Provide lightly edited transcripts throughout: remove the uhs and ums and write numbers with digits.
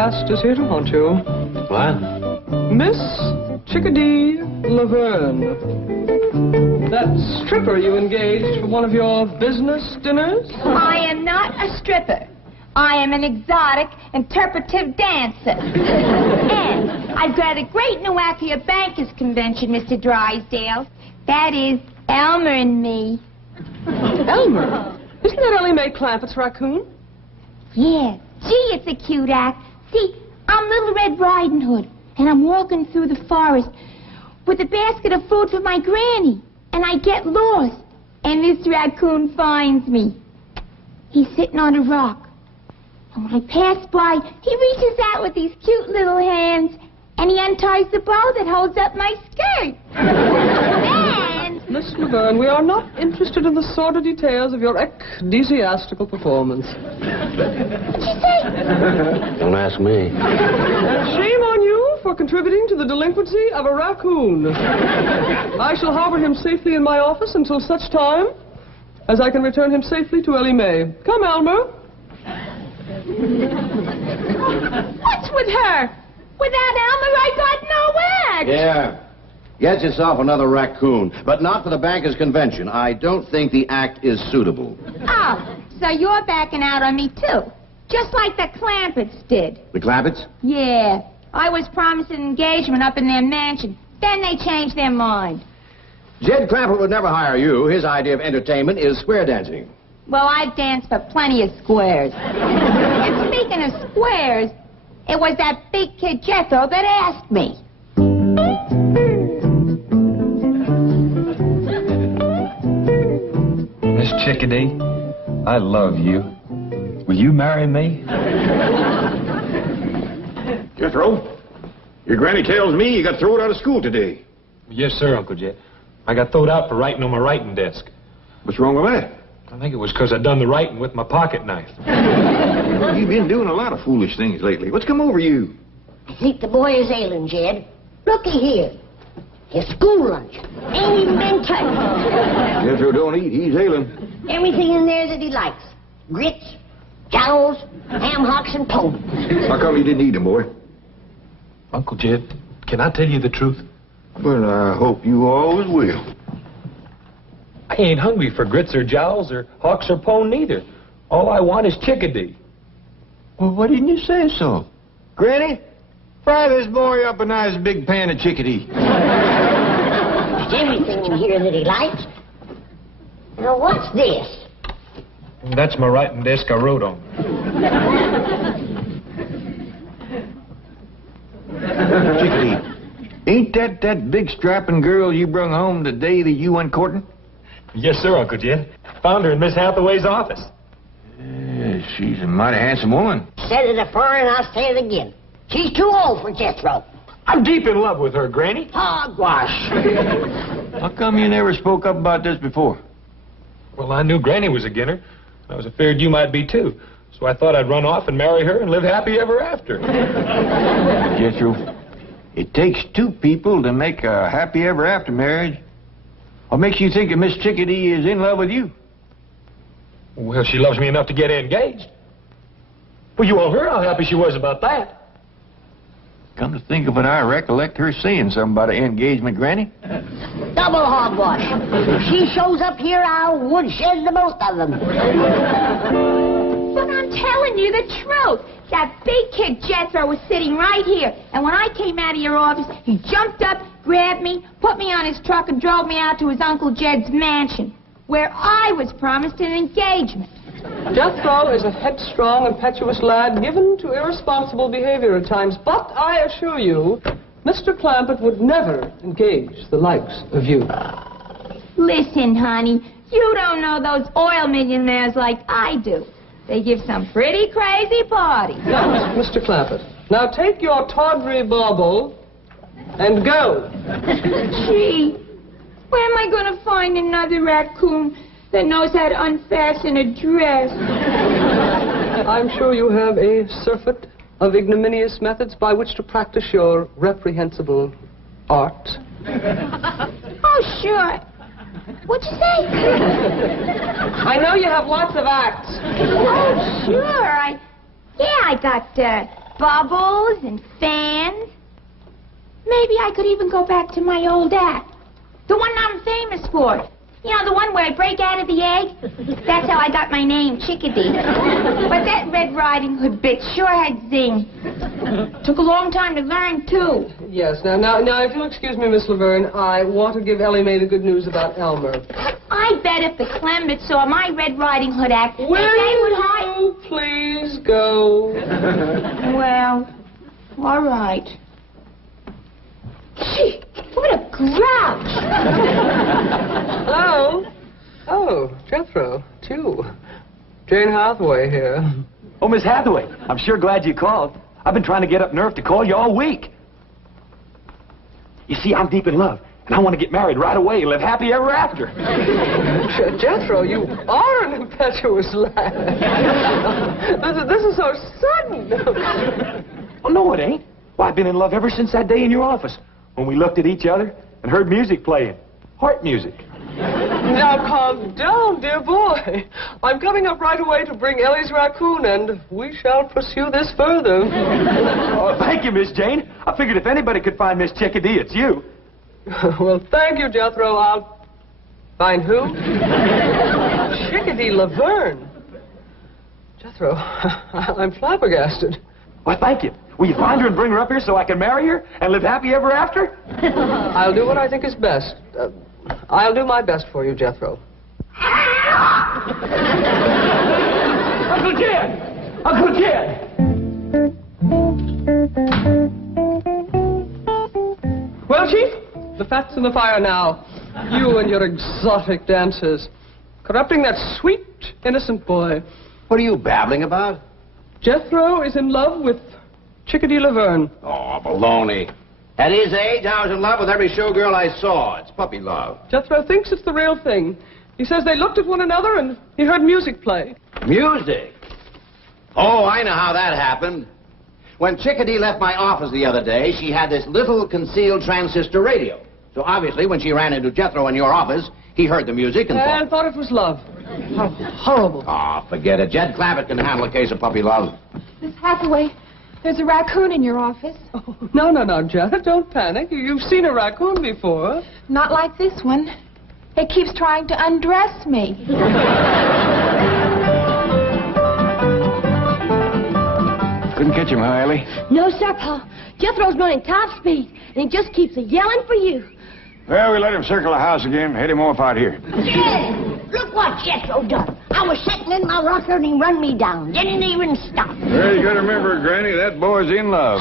past is here to haunt you. What? Miss Chickadee Laverne. That stripper you engaged for one of your business dinners? I am not a stripper. I am an exotic, interpretive dancer. And I've got a great new act for your bankers convention, Mr. Drysdale. That is Elmer and me. Elmer? Isn't that Ellie Mae Clampett's raccoon? Yeah. Gee, it's a cute act. See, I'm Little Red Riding Hood, and I'm walking through the forest with a basket of food for my granny, and I get lost, and this raccoon finds me. He's sitting on a rock, and when I pass by, he reaches out with these cute little hands, and he unties the bow that holds up my skirt. Then... Miss Laverne, we are not interested in the sordid details of your ecclesiastical performance. What'd you say? Don't ask me. And shame on you for contributing to the delinquency of a raccoon. I shall harbor him safely in my office until such time as I can return him safely to Ellie Mae. Come, Elmer. What's with her? Without Elmer, I got no act. Yeah. Get yourself another raccoon, but not for the bankers' convention. I don't think the act is suitable. Oh, so you're backing out on me, too. Just like the Clampetts did. The Clampetts? Yeah. I was promised an engagement up in their mansion. Then they changed their mind. Jed Clampett would never hire you. His idea of entertainment is square dancing. Well, I've danced for plenty of squares. And speaking of squares, it was that big kid Jethro that asked me. Miss Chickadee, I love you. Will you marry me? Jethro, your granny tells me you got thrown out of school today. Yes, sir, Uncle Jed. I got thrown out for writing on my writing desk. What's wrong with that? I think it was because I done the writing with my pocket knife. Well, you've been doing a lot of foolish things lately. What's come over you? I think the boy is ailing, Jed. Looky here. His school lunch ain't even been touched. Jethro don't eat. He's ailing. Everything in there that he likes. Grits, jowls, ham hocks, and pone. How come you didn't eat them, boy? Uncle Jed, can I tell you the truth? Well, I hope you always will. I ain't hungry for grits or jowls or hawks or pone neither. All I want is Chickadee. Well, why didn't you say so? Granny, fry this boy up a nice big pan of chickadee. There's everything in here that he likes. Now, what's this? That's my writing desk I wrote on. Chickadee, ain't that big strapping girl you brung home the day that you went courting? Yes, sir, Uncle Jed. Found her in Miss Hathaway's office. Yeah, she's a mighty handsome woman. Said it afore and I'll say it again. She's too old for Jethro. I'm deep in love with her, Granny. Hogwash. How come you never spoke up about this before? Well, I knew Granny was a ginner. I was afraid you might be, too. So I thought I'd run off and marry her and live happy ever after. Jethro, it takes two people to make a happy ever after marriage. What makes you think that Miss Chickadee is in love with you? Well, she loves me enough to get engaged. Well, you all heard how happy she was about that. Come to think of it, I recollect her saying something about an engagement, Granny. Double hogwash. If she shows up here, I'll woodshed the both of them. But I'm telling you the truth. That big kid Jethro was sitting right here. And when I came out of your office, he jumped up, grabbed me, put me on his truck, and drove me out to his Uncle Jed's mansion, where I was promised an engagement. Jethro is a headstrong, impetuous lad given to irresponsible behavior at times, but I assure you, Mr. Clampett would never engage the likes of you. Listen, honey, you don't know those oil millionaires like I do. They give some pretty crazy parties. Now, Mr. Clampett, now take your tawdry bauble and go. Gee, where am I going to find another raccoon that knows how to unfasten a dress? I'm sure you have a surfeit of ignominious methods by which to practice your reprehensible art. Oh, sure. What'd you say? I know you have lots of acts. Oh, sure. I got bubbles and fans. Maybe I could even go back to my old act. The one I'm famous for. You know, the one where I break out of the egg? That's how I got my name, Chickadee. But that Red Riding Hood bit sure had zing. Took a long time to learn, too. Yes, now, if you'll excuse me, Miss Laverne, I want to give Ellie Mae the good news about Elmer. I bet if the Clemberts saw my Red Riding Hood act, they would hide... Will you please go? Well, all right. Gee, what a grouch! Oh, Jethro, it's you. Jane Hathaway here. Oh, Miss Hathaway, I'm sure glad you called. I've been trying to get up nerve to call you all week. You see, I'm deep in love, and I want to get married right away and live happy ever after. Jethro, you are an impetuous lad. This is so sudden. Oh, no, it ain't. Why, I've been in love ever since that day in your office when we looked at each other and heard music playing. Heart music. Now, calm down, dear boy. I'm coming up right away to bring Ellie's raccoon, and we shall pursue this further. Oh, thank you, Miss Jane. I figured if anybody could find Miss Chickadee, it's you. Well, thank you, Jethro. I'll... Find who? Chickadee Laverne. Jethro, I'm flabbergasted. Why, thank you. Will you find her and bring her up here so I can marry her and live happy ever after? I'll do what I think is best. I'll do my best for you, Jethro. Uncle Jed! Uncle Jed! Well, Chief, the fat's in the fire now. You and your exotic dances. Corrupting that sweet, innocent boy. What are you babbling about? Jethro is in love with Chickadee Laverne. Oh, baloney. At his age, I was in love with every showgirl I saw. It's puppy love. Jethro thinks it's the real thing. He says they looked at one another and he heard music play. Music? Oh, I know how that happened. When Chickadee left my office the other day, she had this little concealed transistor radio. So obviously, when she ran into Jethro in your office, he heard the music and thought it was love. How horrible. Oh, forget it. Jed Clampett can handle a case of puppy love. Miss Hathaway, there's a raccoon in your office. Oh, no, Jed. Don't panic. You've seen a raccoon before. Not like this one. It keeps trying to undress me. Couldn't catch him, huh, Ellie? No, sir, Pa. Jethro's running top speed, and he just keeps yelling for you. Well, we let him circle the house again. Head him off out here. Jed, look what Jethro done. I was sitting in my rocker and he run me down. Didn't even stop. Well, you gotta remember, Granny, that boy's in love.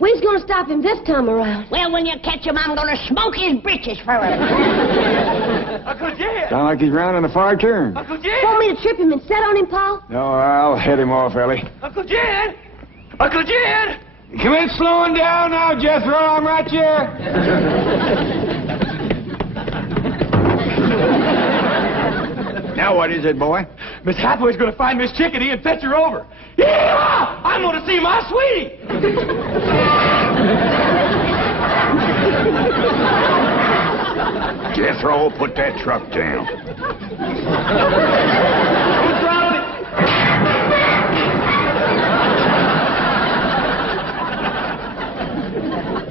We's gonna stop him this time around. Well, when you catch him, I'm gonna smoke his britches for him. Uncle Jed! Sound like he's rounding a far turn. Uncle Jed! Want me to trip him and set on him, Pa? No, I'll head him off, Ellie. Uncle Jed! Uncle Jed! Commit slowing down now, Jethro. I'm right here. Now what is it, boy? Miss Hathaway's going to find Miss Chickadee and fetch her over. Yeah! I'm going to see my sweetie! Jethro, put that truck down. Who's driving it?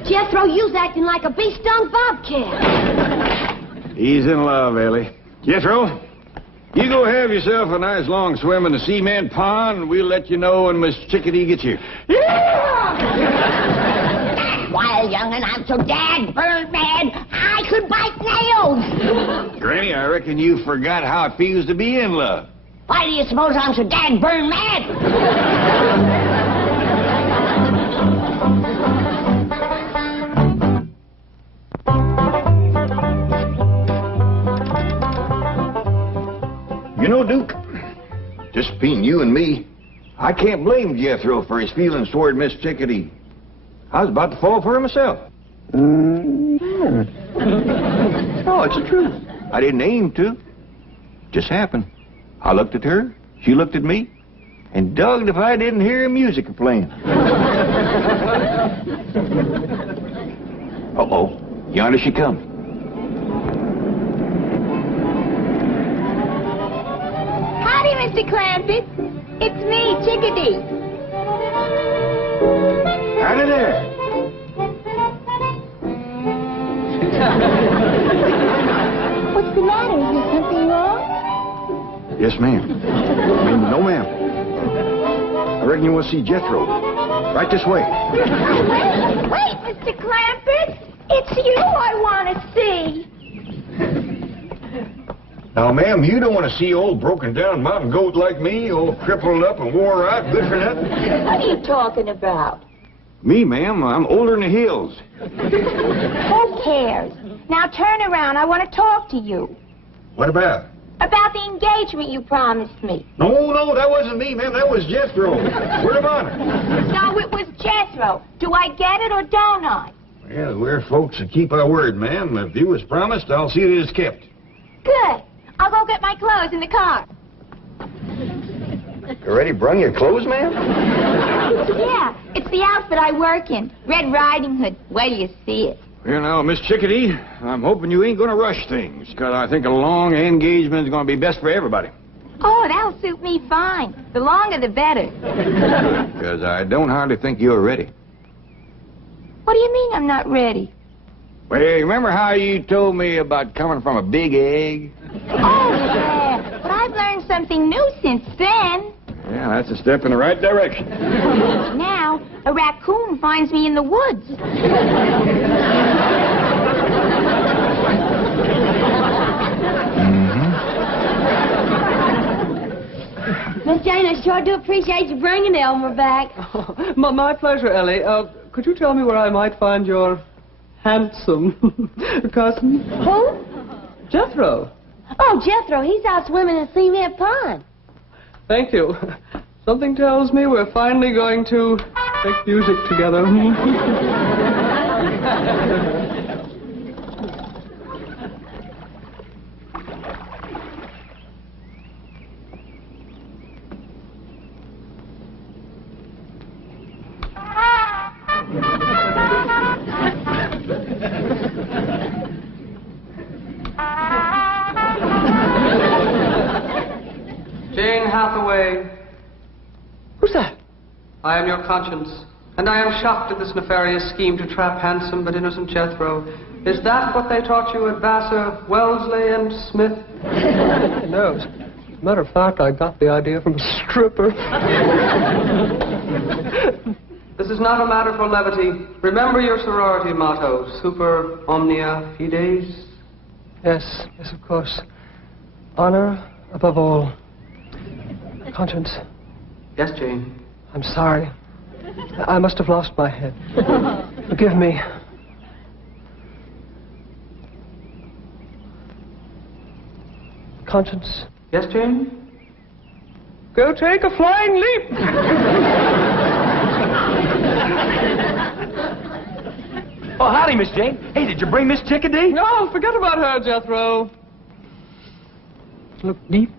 Jethro, you's acting like a bee-stung bobcat. He's in love, Ellie. Jethro, you go have yourself a nice long swim in the cement pond, and we'll let you know when Miss Chickadee gets here. Yeah! Well, young'un, I'm so dad-burned mad, I could bite nails. Granny, I reckon you forgot how it feels to be in love. Why do you suppose I'm so dad-burned mad? You know, Duke, just between you and me, I can't blame Jethro for his feelings toward Miss Chickadee. I was about to fall for her myself. No, it's the truth. I didn't aim to. Just happened. I looked at her, she looked at me, and dogged if I didn't hear music playing. Uh-oh, yonder she comes. Howdy, Mr. Clampett. It's me, Chickadee. Out of there. What's the matter? Is there something wrong? Yes, ma'am. No, ma'am. I reckon you want to see Jethro. Right this way. Wait, Mr. Clampett. It's you I want to see. Now, ma'am, you don't want to see old broken-down mountain goat like me, all crippled up and wore out, good for nothing? What are you talking about? Me, ma'am, I'm older than the hills. Who cares? Now turn around. I want to talk to you. What about? About the engagement you promised me. No, that wasn't me, ma'am. That was Jethro. Word of honor. No, it was Jethro. Do I get it or don't I? Well, we're folks that keep our word, ma'am. If you was promised, I'll see that it's kept. Good. I'll go get my clothes in the car. You already brung your clothes, ma'am? Yeah, it's the outfit I work in. Red Riding Hood. Wait till you see it. Well, now, Miss Chickadee, I'm hoping you ain't going to rush things, because I think a long engagement is going to be best for everybody. Oh, that'll suit me fine. The longer the better. Because I don't hardly think you're ready. What do you mean I'm not ready? Well, you remember how you told me about coming from a big egg? Oh, yeah. But I've learned something new since then. Yeah, that's a step in the right direction. Now, a raccoon finds me in the woods. Miss Jane, I sure do appreciate you bringing Elmer back. Oh, my pleasure, Ellie. Could you tell me where I might find your handsome cousin? Who? Jethro. Oh, Jethro, he's out swimming in Cement Pond. Thank you. Something tells me we're finally going to make music together. Jane Hathaway. Who's that? I am your conscience, and I am shocked at this nefarious scheme to trap handsome but innocent Jethro. Is that what they taught you at Vassar, Wellesley, and Smith? No. As a matter of fact, I got the idea from a stripper. This is not a matter for levity. Remember your sorority motto, super omnia fides. Yes, of course. Honor above all. Conscience. Yes, Jane. I'm sorry. I must have lost my head. Forgive me. Conscience. Yes, Jane? Go take a flying leap! Oh, howdy, Miss Jane. Hey, did you bring Miss Chickadee? No, forget about her, Jethro. Look deep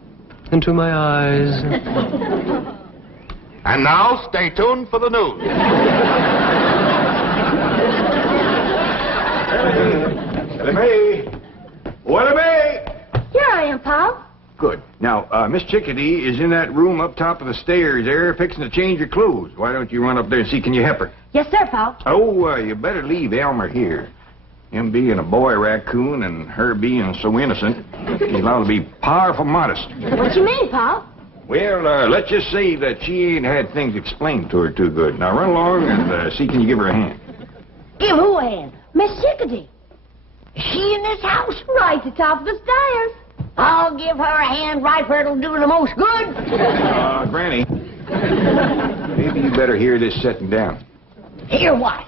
into my eyes. And now, stay tuned for the news. Ellie Mae! Here I am, Pop. Good. Now, Miss Chickadee is in that room up top of the stairs there, fixing to change her clothes. Why don't you run up there and see, can you help her? Yes, sir, Pop. Oh, you better leave Elmer here. Him being a boy raccoon and her being so innocent, he's allowed to be powerful modest. What you mean, Pop? Well, let's just say that she ain't had things explained to her too good. Now, run along and see, can you give her a hand? Give who a hand? Miss Chickadee. Is she in this house? Right at the top of the stairs. I'll give her a hand right where it'll do the most good. Granny, maybe you better hear this setting down. Hear what?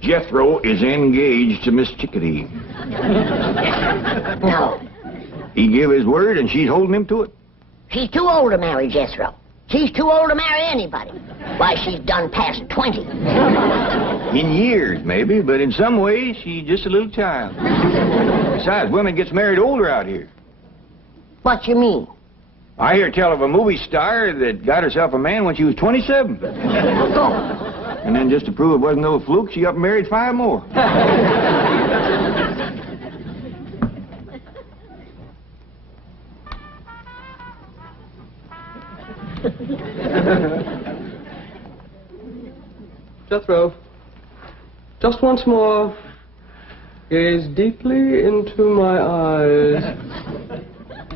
Jethro is engaged to Miss Chickadee. No. He gave his word, and she's holding him to it. She's too old to marry Jethro. She's too old to marry anybody. Why, she's done past 20. In years, maybe, but in some ways, she's just a little child. Besides, women gets married older out here. What you mean? I hear tell of a movie star that got herself a man when she was 27. And then just to prove it wasn't no fluke, she up and married 5 more. Jethro, just once more, gaze deeply into my eyes.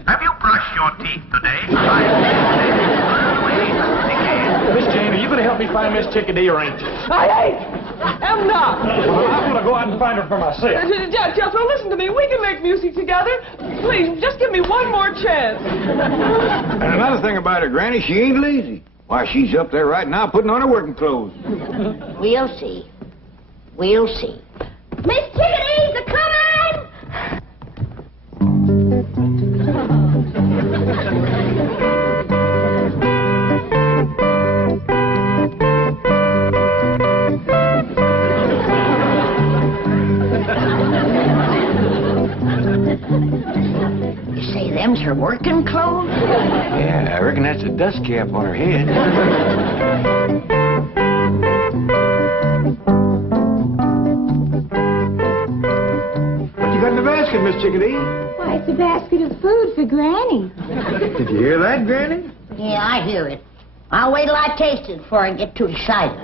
Have you brushed your teeth today? Miss Jane, are you going to help me find Miss Chickadee or ain't you? I'm not. Well, I'm going to go out and find her for myself. Jethro, listen to me. We can make music together. Please, just give me one more chance. And another thing about her, Granny, she ain't lazy. Why, she's up there right now putting on her working clothes. We'll see. We'll see. Miss Chickadee's a-coming! You say them's her working clothes? Yeah, I reckon that's a dust cap on her head. What you got in the basket, Miss Chickadee? Why, it's a basket of food for Granny. Did you hear that, Granny? Yeah, I hear it. I'll wait till I taste it before I get too excited.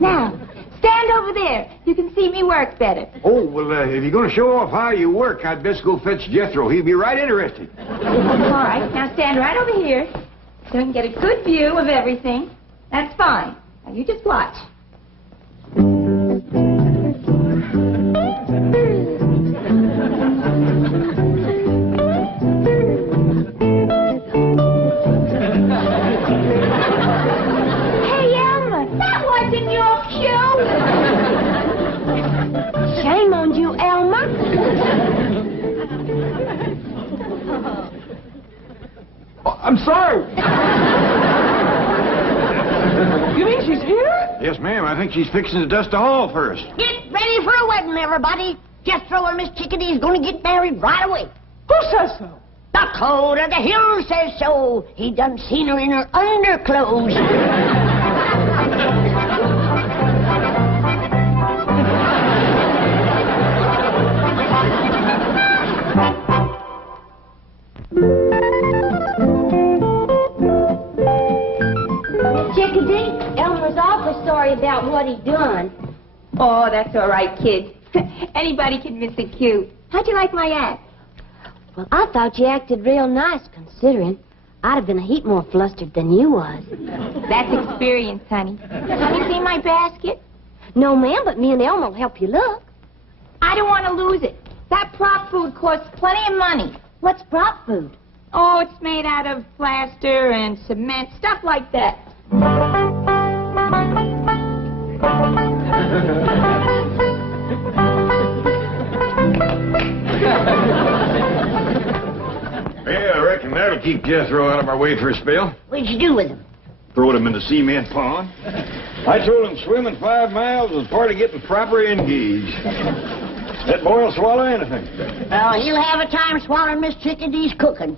Now, stand over there. You can see me work better. Oh, well, if you're going to show off how you work, I'd best go fetch Jethro. He'll be right interested. All right, now stand right over here so you can get a good view of everything. That's fine. Now, you just watch. Hey, Elmer, that wasn't your cue. Shame on you, Elmer. Oh, I'm sorry. You mean she's here? Yes, ma'am. I think she's fixing to dust the hall first. Get ready for a wedding, everybody. Jethro and Miss Chickadee's going to get married right away. Who says so? The code of the hill says so. He done seen her in her underclothes. Chickadee, Elmer's awful sorry about what he done. Oh, that's all right, kid. Anybody can miss a cue. How'd you like my act? Well, I thought you acted real nice, considering. I'd have been a heap more flustered than you was. That's experience, honey. Have you seen my basket? No, ma'am, but me and Elmer will help you look. I don't want to lose it. That prop food costs plenty of money. What's prop food? Oh, it's made out of plaster and cement, stuff like that. Yeah, I reckon that'll keep Jethro out of our way for a spell. What'd you do with him? Throwed him in the cement pond. I told him swimming 5 miles was part of getting proper engaged. That boy will swallow anything. Well, he'll have a time swallowing Miss Chickadee's cooking.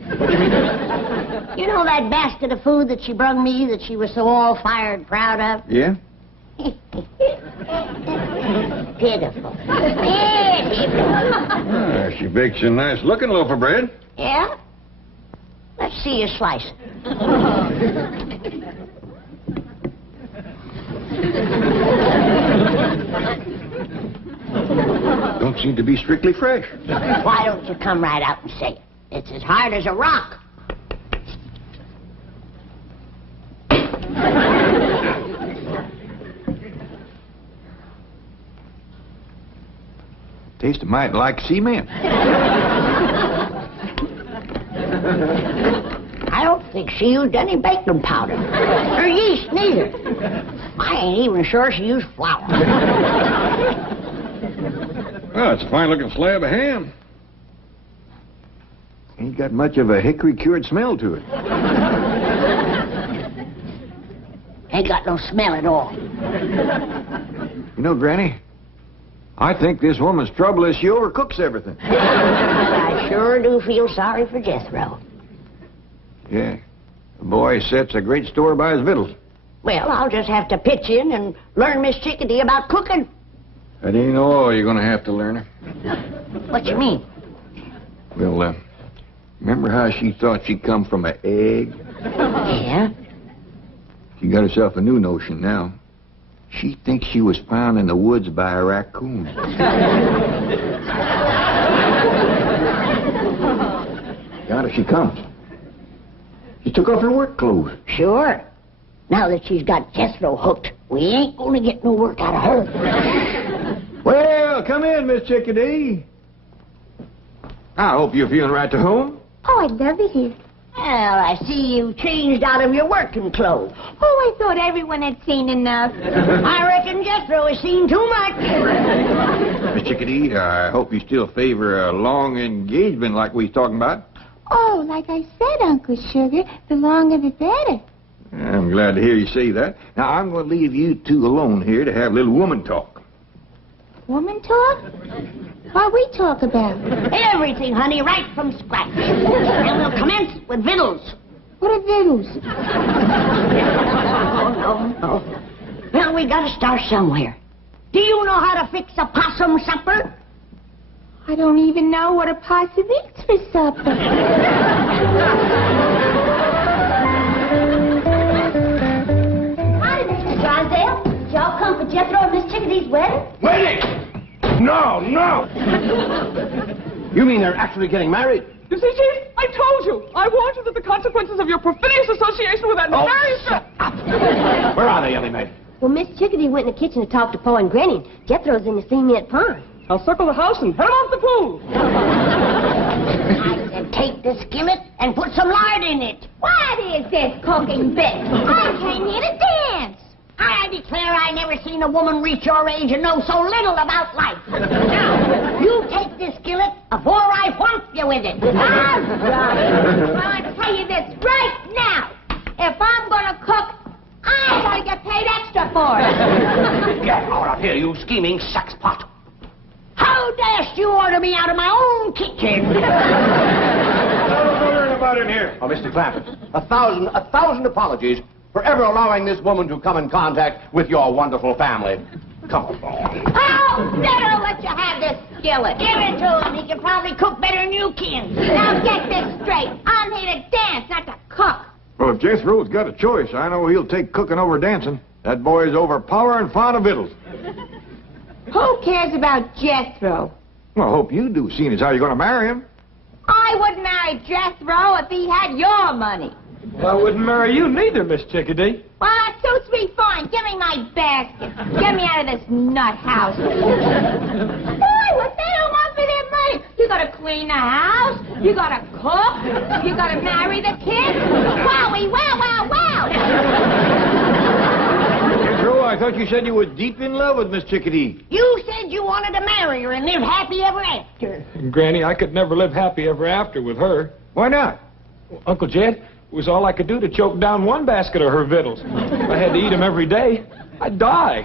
You know that basket of food that she brung me that she was so all-fired proud of? Yeah? Pitiful. Pitiful. She bakes a nice-looking loaf of bread. Yeah? Let's see you slice it. Don't seem to be strictly fresh. Why don't you come right out and say it? It's as hard as a rock. Tastes a mite like cement. I don't think she used any baking powder. Or yeast, neither. I ain't even sure she used flour. Well, it's a fine-looking slab of ham. Ain't got much of a hickory-cured smell to it. Ain't got no smell at all. You know, Granny, I think this woman's trouble is she overcooks everything. I sure do feel sorry for Jethro. Yeah. The boy sets a great store by his victuals. Well, I'll just have to pitch in and learn Miss Chickadee about cooking. That ain't all you're going to have to learn her. What you mean? Well, remember how she thought she come from an egg? Yeah? She She got herself a new notion now. She thinks she was found in the woods by a raccoon. Yonder she comes. She took off her work clothes. Sure. Now that she's got Jethro hooked, we ain't gonna get no work out of her. Well, come in, Miss Chickadee. I hope you're feeling right to home. Oh, I love it here. Well, I see you changed out of your working clothes. Oh, I thought everyone had seen enough. I reckon Jethro has seen too much. Miss Chickadee, I hope you still favor a long engagement like we was talking about. Oh, like I said, Uncle Sugar, the longer the better. I'm glad to hear you say that. Now, I'm going to leave you two alone here to have a little woman talk. Woman talk? What we talk about? Everything, honey, right from scratch. And we'll commence with victuals. What are victuals? No. Well, we gotta start somewhere. Do you know how to fix a possum supper? I don't even know what a possum eats for supper. Howdy, Mr. Drysdale. Did y'all come for Jethro and Miss Chickadee's wedding? Wedding? No. You mean they're actually getting married? You see, Chief, I told you. I warned you that the consequences of your perfidious association with that nefarious... Where are they, Ellie Mae? Well, Miss Chickadee went in the kitchen to talk to Pa and Granny. And Jethro's in the cement pond. I'll circle the house and head off the pool. I said take the skillet and put some lard in it. What is this cooking bit? I came here to dance. I declare I never seen a woman reach your age and know so little about life. Now, you take this skillet before I whomp you with it. All right. Well, I tell you this right now. If I'm gonna cook, I gotta get paid extra for it. Get out of here, you scheming sexpot. How dashed you order me out of my own kitchen? Don't worry about in here. Oh, Mr. Clampett, a thousand apologies for ever allowing this woman to come in contact with your wonderful family. Come on. Oh, better let you have this skillet. Give it to him. He can probably cook better than you can. Now get this straight. I'm here to dance, not to cook. Well, if Jethro's got a choice, I know he'll take cooking over dancing. That boy is overpowering fond of victuals. Who cares about Jethro? Well, I hope you do, seeing as how you're going to marry him. I wouldn't marry Jethro if he had your money. Well, I wouldn't marry you neither, Miss Chickadee. Well, that suits me fine. Give me my basket. Get me out of this nut house. Boy, what they don't want for their money? You gotta clean the house. You gotta cook. You gotta marry the kids. Wowie, wow. Jethro, I thought you said you were deep in love with Miss Chickadee. You said you wanted to marry her and live happy ever after. Granny, I could never live happy ever after with her. Why not? Uncle Jed, it was all I could do to choke down one basket of her victuals. If I had to eat them every day, I'd die.